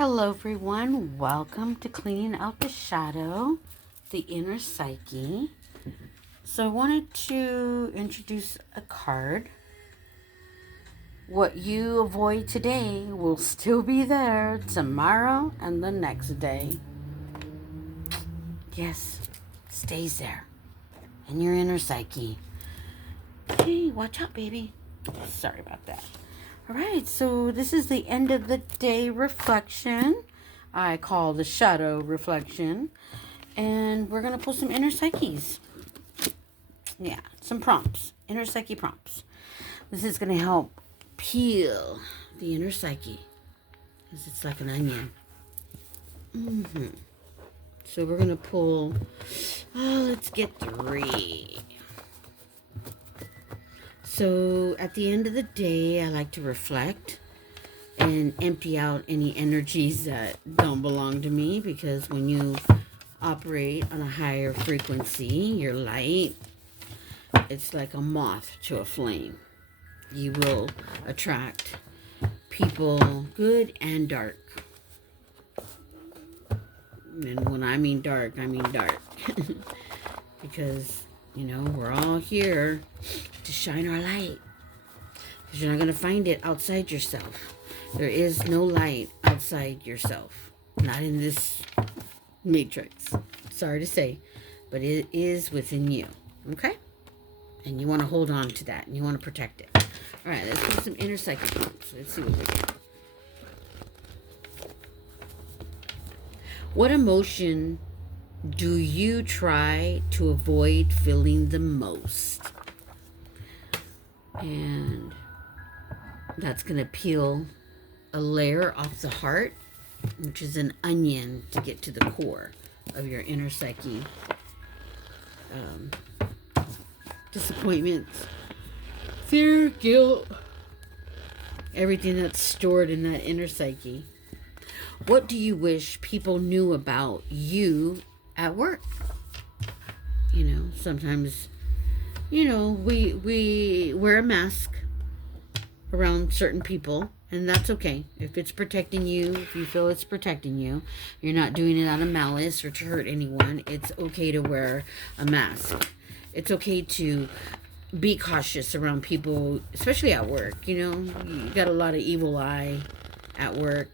Hello everyone, welcome to Cleaning Out the Shadow, the Inner Psyche. So I wanted to introduce a card. What you avoid today will still be there tomorrow and the next day. Yes, stays there in your inner psyche. Hey, watch out, baby. Sorry about that. All right, so this is the end of the day reflection. I call the shadow reflection. And we're going to pull some inner psyches. Yeah, some prompts. Inner psyche prompts. This is going to help peel the inner psyche. Because it's like an onion. So we're going to pull, let's get 3. So at the end of the day, I like to reflect and empty out any energies that don't belong to me, because when you operate on a higher frequency, your light, it's like a moth to a flame. You will attract people good and dark. And when I mean dark, I mean dark. Because, we're all here to shine our light. Because you're not going to find it outside yourself. There is no light outside yourself. Not in this matrix. Sorry to say. But it is within you. Okay? And you want to hold on to that. And you want to protect it. Alright, let's put some inner psyche prompts. Let's see what we get. What emotion do you try to avoid feeling the most? And that's going to peel a layer off the heart, which is an onion, to get to the core of your inner psyche. Disappointments, fear, guilt, everything that's stored in that inner psyche. What do you wish people knew about you at work? Sometimes, we wear a mask around certain people, and that's okay. If it's protecting you, if you feel it's protecting you, you're not doing it out of malice or to hurt anyone, it's okay to wear a mask. It's okay to be cautious around people, especially at work. You got a lot of evil eye at work.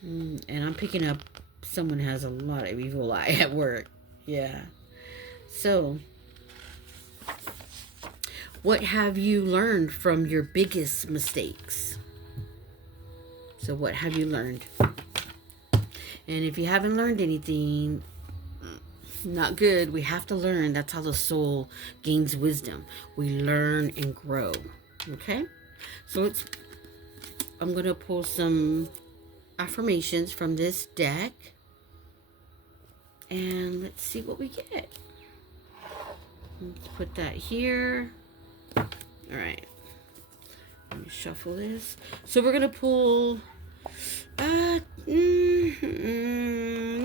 And I'm picking up someone has a lot of evil eye at work. Yeah. So, what have you learned from your biggest mistakes? So what have you learned? And if you haven't learned anything, not good. We have to learn. That's how the soul gains wisdom. We learn and grow. Okay? So I'm going to pull some affirmations from this deck. And let's see what we get. Let's put that here. All right. Let me shuffle this. So we're going to pull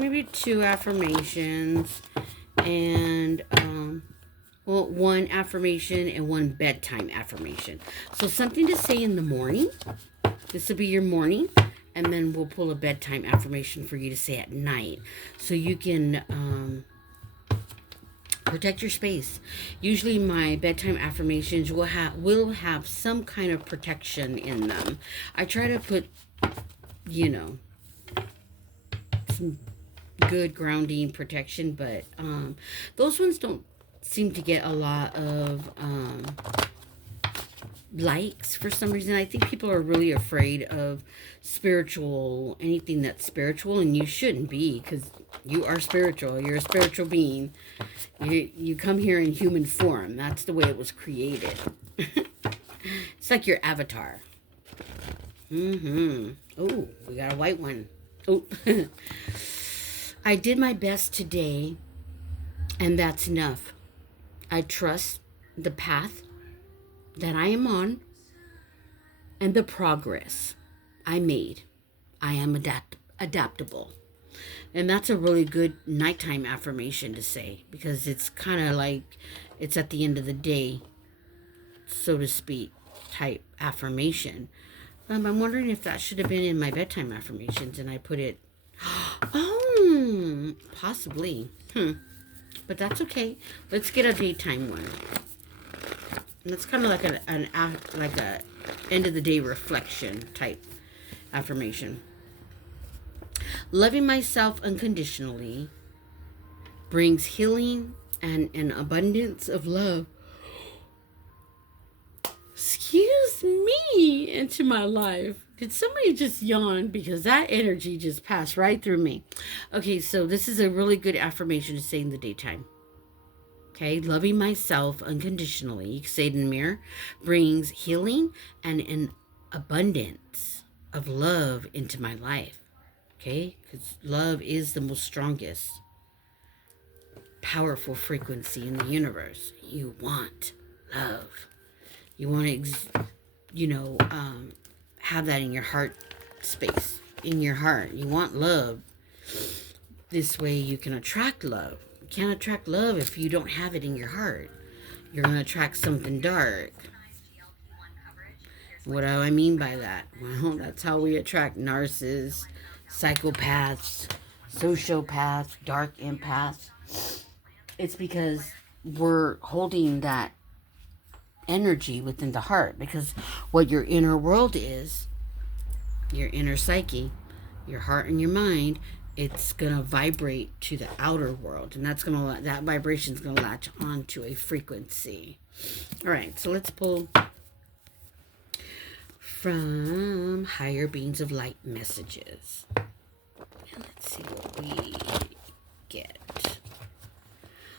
maybe 2 affirmations and one affirmation and one bedtime affirmation. So something to say in the morning. This will be your morning. And then we'll pull a bedtime affirmation for you to say at night, so you can protect your space. Usually my bedtime affirmations will have some kind of protection in them. I try to put, some good grounding protection, but those ones don't seem to get a lot of likes for some reason. I think people are really afraid of anything that's spiritual, and you shouldn't be, because you are spiritual. You're a spiritual being. You come here in human form. That's the way it was created. It's like your avatar. Oh, we got a white one. Oh. I did my best today, and that's enough. I trust the path that I am on and the progress I made. I am adaptable. And that's a really good nighttime affirmation to say, because it's kind of like it's at the end of the day, so to speak, type affirmation. I'm wondering if that should have been in my bedtime affirmations and I put it. Oh, possibly. But that's okay. Let's get a daytime one. And it's kind of like a end of the day reflection type affirmation. Loving myself unconditionally brings healing and an abundance of love. Excuse me, into my life. Did somebody just yawn? Because that energy just passed right through me. Okay, so this is a really good affirmation to say in the daytime. Okay, loving myself unconditionally, you can say it in the mirror, brings healing and an abundance of love into my life. Okay, because love is the most strongest, powerful frequency in the universe. You want love. You want to, have that in your heart space, in your heart. You want love. This way you can attract love. You can't attract love if you don't have it in your heart. You're going to attract something dark. What do I mean by that? Well, that's how we attract narcissists, psychopaths, sociopaths, dark empaths. It's because we're holding that energy within the heart, because what your inner world is, your inner psyche, your heart and your mind, it's gonna vibrate to the outer world, and that vibration is gonna latch on to a frequency. All right, so let's pull from higher beings of light messages, and let's see what we get.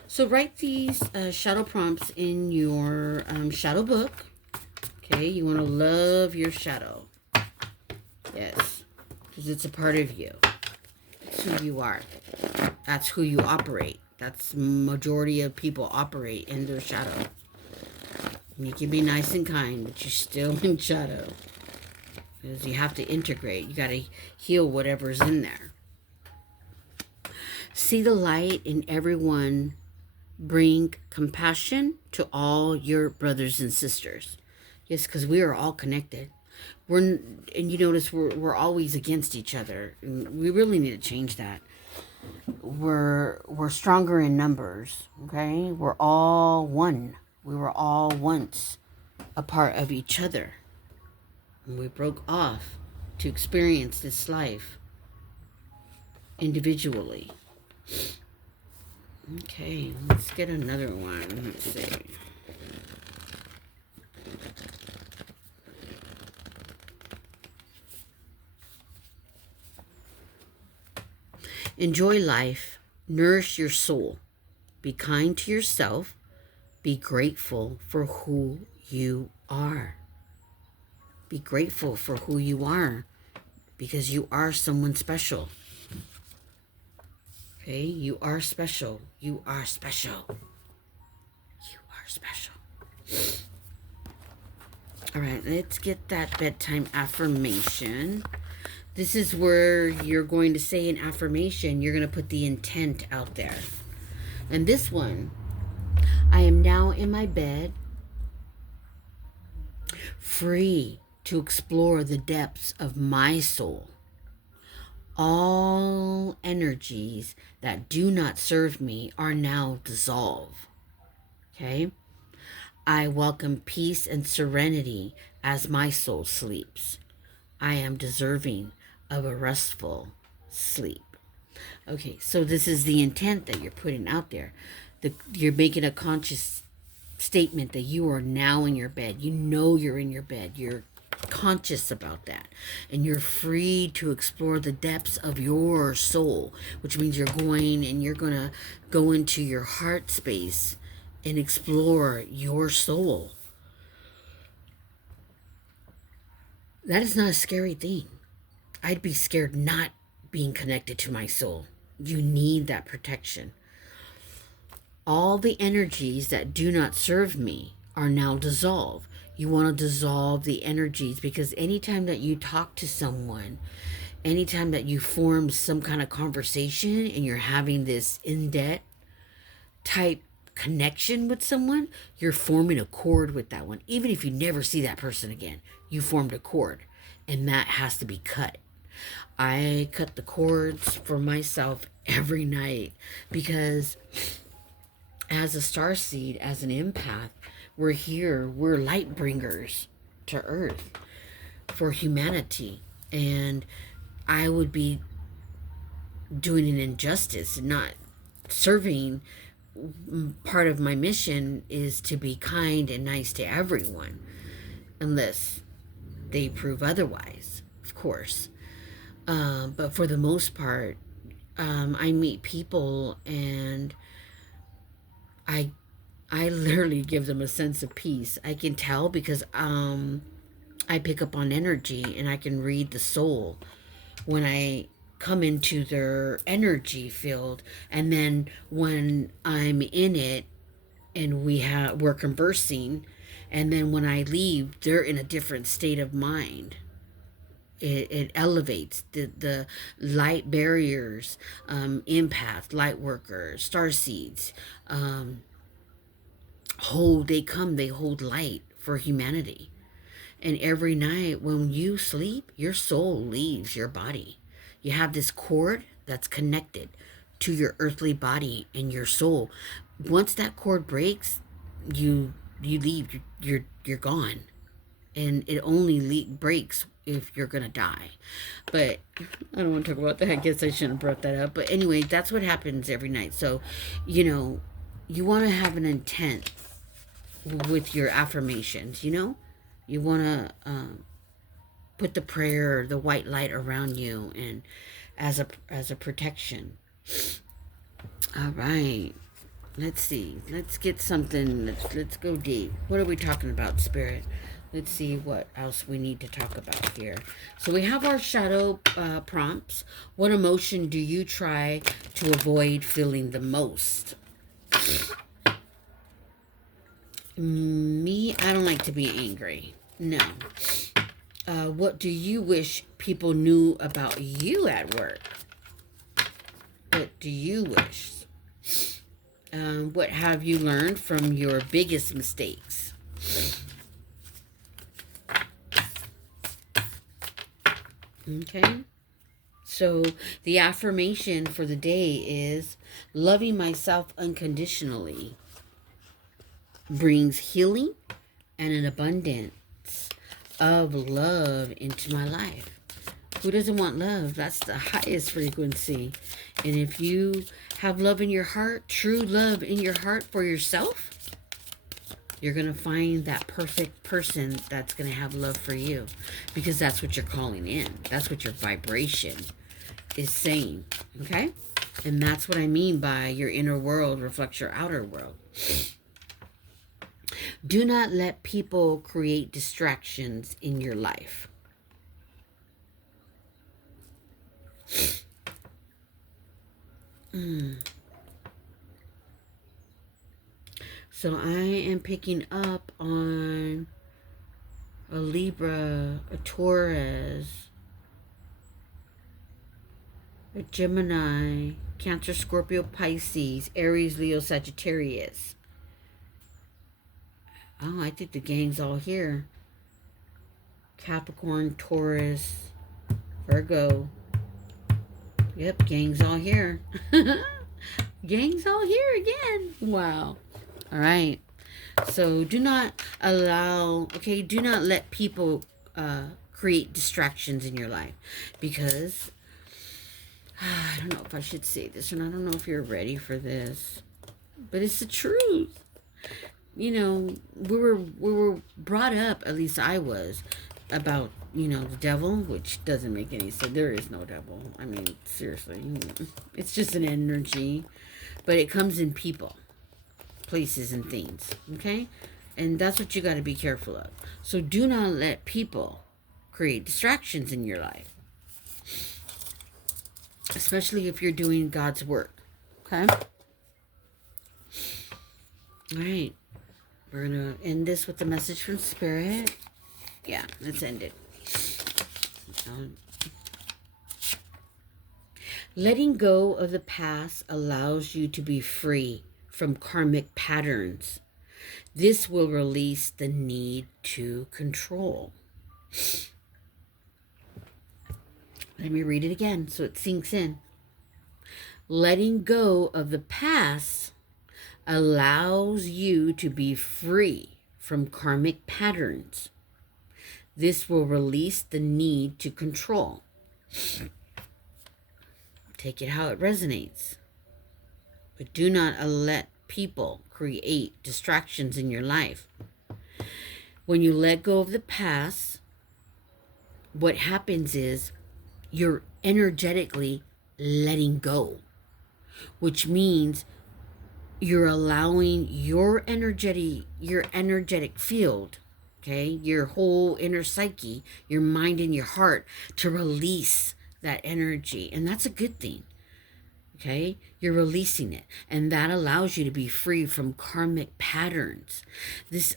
So write these shadow prompts in your shadow book. Okay, you want to love your shadow. Yes, because it's a part of you. It's who you are. That's who you operate. That's majority of people operate in their shadow. You can be nice and kind, but you're still in shadow. Because you have to integrate. You got to heal whatever's in there. See the light in everyone. Bring compassion to all your brothers and sisters. Yes, because we are all connected. And you notice we're always against each other. And we really need to change that. We're stronger in numbers. Okay, we're all one. We were all once a part of each other, and we broke off to experience this life individually. Okay, let's get another one. Let's see. Enjoy life. Nourish your soul. Be kind to yourself. Be grateful for who you are. Be grateful for who you are, because you are someone special. Okay, you are special. You are special. You are special. All right, let's get that bedtime affirmation. This is where you're going to say an affirmation. You're going to put the intent out there. And this one, I am now in my bed, free to explore the depths of my soul. All energies that do not serve me are now dissolved. Okay? I welcome peace and serenity as my soul sleeps. I am deserving of a restful sleep. Okay, so this is the intent that you're putting out there. You're making a conscious statement that you are now in your bed. You know you're in your bed. You're conscious about that, and you're free to explore the depths of your soul, which means you're gonna go into your heart space and explore your soul. That is not a scary thing. I'd be scared not being connected to my soul. You need that protection. All the energies that do not serve me are now dissolved. You want to dissolve the energies, because anytime that you talk to someone, anytime that you form some kind of conversation and you're having this in-depth type connection with someone, you're forming a cord with that one. Even if you never see that person again, you formed a cord. And that has to be cut. I cut the cords for myself every night because as a starseed, as an empath, we're here, we're light bringers to Earth for humanity. And I would be doing an injustice and not serving. Part of my mission is to be kind and nice to everyone, unless they prove otherwise, of course. But for the most part, I meet people and I I literally give them a sense of peace. I can tell because I pick up on energy and I can read the soul when I come into their energy field, and then when I'm in it and we're conversing, and then when I leave they're in a different state of mind. It elevates the light barriers, empath, light workers, star seeds, um, they hold light for humanity. And every night when you sleep, your soul leaves your body. You have this cord that's connected to your earthly body and your soul. Once that cord breaks, you leave. You're gone, and it only breaks if you're gonna die. But I don't want to talk about that. I guess I shouldn't have brought that up. But anyway, that's what happens every night. So, you know, you want to have an intent with your affirmations. You want to put the prayer, the white light around you, and as a protection. All right. Let's see. Let's get something. Let's go deep. What are we talking about, Spirit? Let's see what else we need to talk about here. So we have our shadow prompts. What emotion do you try to avoid feeling the most? Me, I don't like to be angry. No. What do you wish people knew about you at work? What do you wish? What have you learned from your biggest mistakes? Okay. So the affirmation for the day is loving myself unconditionally brings healing and an abundance of love into my life. Who doesn't want love? That's the highest frequency. And if you have love in your heart, true love in your heart for yourself, you're going to find that perfect person that's going to have love for you, because that's what you're calling in. That's what your vibration is saying. Okay? And that's what I mean by your inner world reflects your outer world. Do not let people create distractions in your life. So I am picking up on a Libra, a Taurus, a Gemini, Cancer, Scorpio, Pisces, Aries, Leo, Sagittarius. Oh, I think the gang's all here. Capricorn, Taurus, Virgo. Yep, gang's all here. Gang's all here again. Wow. All right. So do not let people create distractions in your life, because I don't know if I should say this, and I don't know if you're ready for this, but it's the truth. We were brought up, at least I was, about the devil, which doesn't make any sense. There is no devil. I mean, seriously, it's just an energy, but it comes in people, places, and things. Okay, and that's what you got to be careful of. So do not let people create distractions in your life, especially if you're doing God's work. Okay. All right. We're going to end this with a message from Spirit. Yeah, let's end it. Letting go of the past allows you to be free from karmic patterns. This will release the need to control. Let me read it again so it sinks in. Letting go of the past allows you to be free from karmic patterns. This will release the need to control. Take it how it resonates. But do not let people create distractions in your life. When you let go of the past, what happens is you're energetically letting go, which means you're allowing your energetic field, okay, your whole inner psyche, your mind and your heart, to release that energy. And that's a good thing. Okay, you're releasing it, and that allows you to be free from karmic patterns.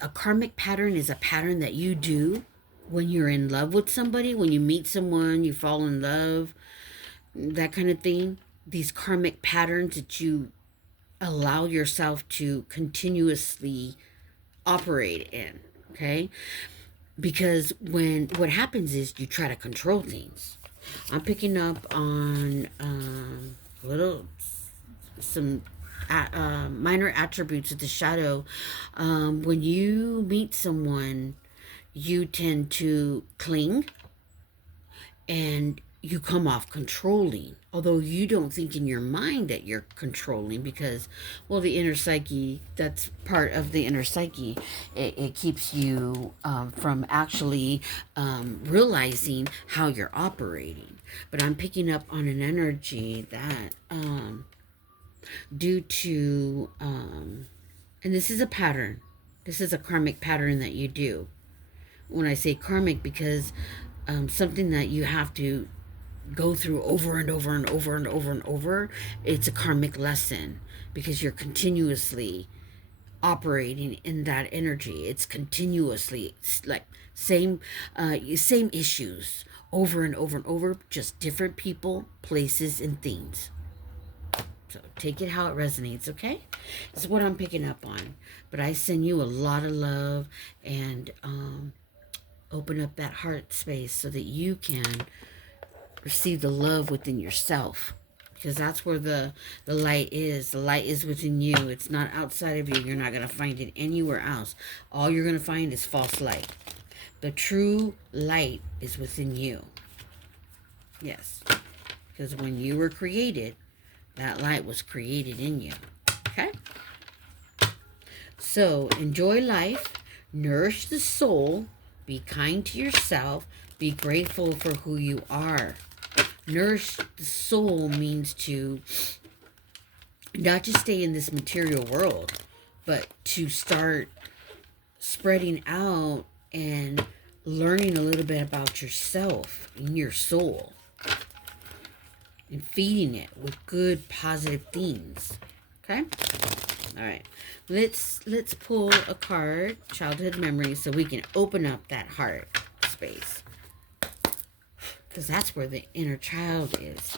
A karmic pattern is a pattern that you do when you're in love with somebody, when you meet someone, you fall in love, that kind of thing. These karmic patterns that you allow yourself to continuously operate in, okay? Because what happens is you try to control things. I'm picking up on some minor attributes of the shadow. When you meet someone, you tend to cling and you come off controlling, although you don't think in your mind that you're controlling, because, well, the inner psyche, that's part of the inner psyche. It keeps you from actually realizing how you're operating. But I'm picking up on an energy that due to and this is a pattern, this is a karmic pattern that you do. When I say karmic, because something that you have to go through over and over and over and over and over, it's a karmic lesson, because you're continuously operating in that energy. It's continuously like same issues over and over and over, just different people, places, and things. So take it how it resonates, okay? This is what I'm picking up on. But I send you a lot of love, and open up that heart space so that you can receive the love within yourself, because that's where the light is. The light is within you. It's not outside of you. You're not going to find it anywhere else. All you're going to find is false light. The true light is within you. Yes, because when you were created, that light was created in you. Okay? So enjoy life, nourish the soul, be kind to yourself, be grateful for who you are. Nourish the soul means to not just stay in this material world, but to start spreading out and learning a little bit about yourself and your soul, and feeding it with good, positive things. Okay? All right. Let's pull a card, childhood memories, so we can open up that heart space. Because that's where the inner child is.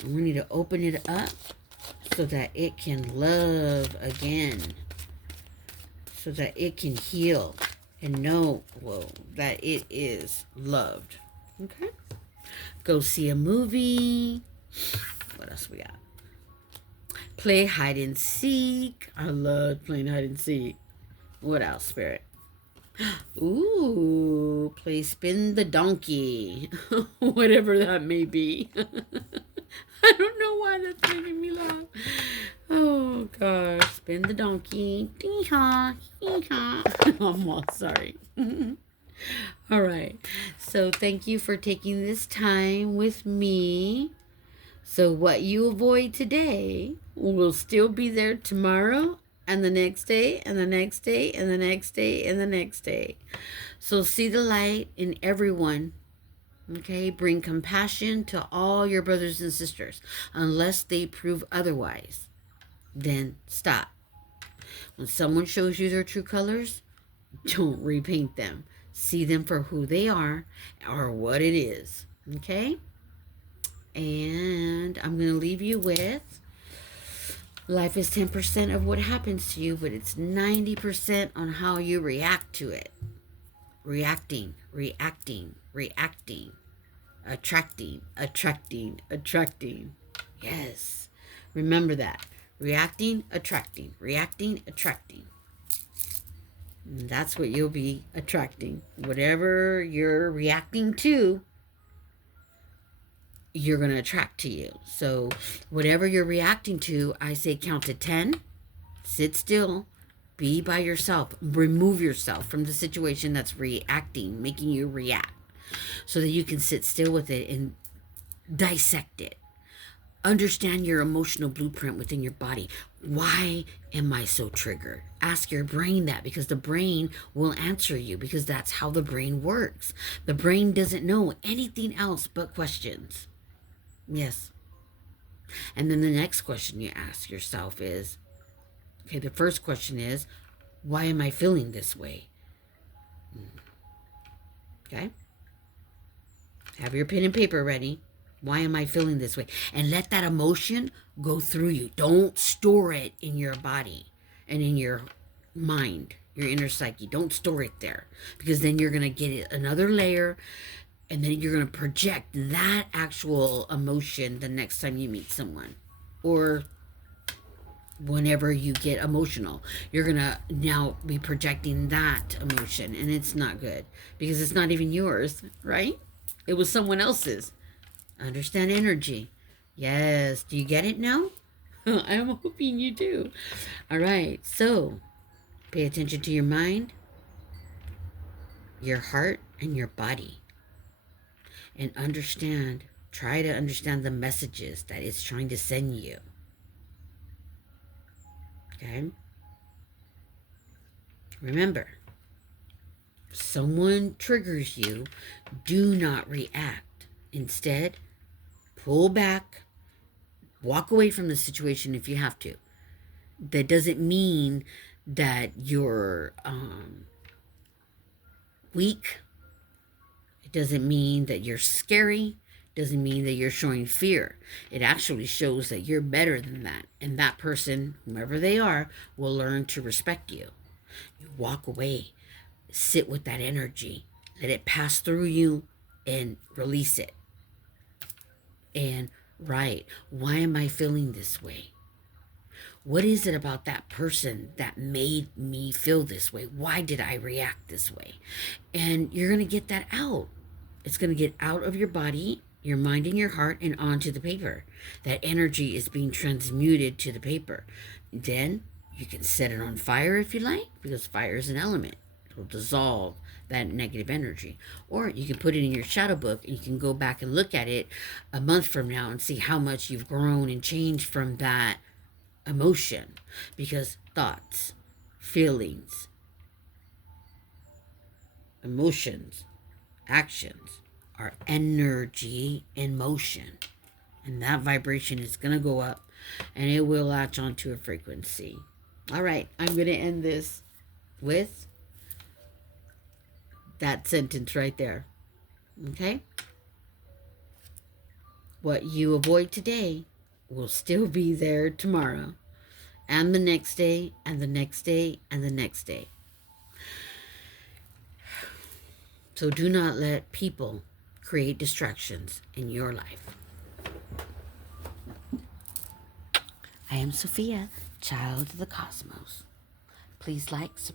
And we need to open it up so that it can love again. So that it can heal and know, well, that it is loved. Okay? Go see a movie. What else we got? Play hide and seek. I love playing hide and seek. What else, Spirit? Ooh, play spin the donkey. Whatever that may be. I don't know why that's making me laugh. Oh, gosh. Spin the donkey. Hee-haw. Hee-haw. I'm all sorry. All right. So thank you for taking this time with me. So what you avoid today will still be there tomorrow, and the next day, and the next day, and the next day, and the next day. So see the light in everyone. Okay? Bring compassion to all your brothers and sisters. Unless they prove otherwise, then stop. When someone shows you their true colors, don't repaint them. See them for who they are or what it is. Okay? And I'm going to leave you with, life is 10% of what happens to you, but it's 90% on how you react to it. Reacting, reacting, reacting. Attracting, attracting, attracting. Yes. Remember that. Reacting, attracting, reacting, attracting. And that's what you'll be attracting. Whatever you're reacting to, you're going to attract to you. So, whatever you're reacting to, I say count to 10, sit still, be by yourself, remove yourself from the situation that's reacting, making you react, so that you can sit still with it and dissect it. Understand your emotional blueprint within your body. Why am I so triggered? Ask your brain that, because the brain will answer you, because that's how the brain works. The brain doesn't know anything else but questions. Yes. And then the next question you ask yourself is, okay, the first question is, why am I feeling this way? Okay? Have your pen and paper ready. Why am I feeling this way? And let that emotion go through you. Don't store it in your body and in your mind, your inner psyche. Don't store it there, because then you're going to get it another layer, and then you're going to project that actual emotion the next time you meet someone, or whenever you get emotional. You're going to now be projecting that emotion, and it's not good, because it's not even yours, right? It was someone else's. Understand energy. Yes. Do you get it now? I'm hoping you do. All right. So pay attention to your mind, your heart, and your body. And understand, try to understand the messages that it's trying to send you. Okay? Remember, if someone triggers you, do not react. Instead, pull back, walk away from the situation if you have to. That doesn't mean that you're weak. It doesn't mean that you're scary. It doesn't mean that you're showing fear. It actually shows that you're better than that. And that person, whomever they are, will learn to respect you. You walk away. Sit with that energy. Let it pass through you and release it. And write, why am I feeling this way? What is it about that person that made me feel this way? Why did I react this way? And you're going to get that out. It's going to get out of your body, your mind, and your heart, and onto the paper. That energy is being transmuted to the paper. Then you can set it on fire if you like, because fire is an element. It will dissolve that negative energy. Or you can put it in your shadow book, and you can go back and look at it a month from now and see how much you've grown and changed from that emotion. Because thoughts, feelings, emotions, actions are energy in motion. And that vibration is going to go up, and it will latch onto a frequency. All right, I'm going to end this with that sentence right there. Okay? What you avoid today will still be there tomorrow, and the next day, and the next day, and the next day. So do not let people create distractions in your life. I am Sophia, child of the cosmos. Please like, subscribe.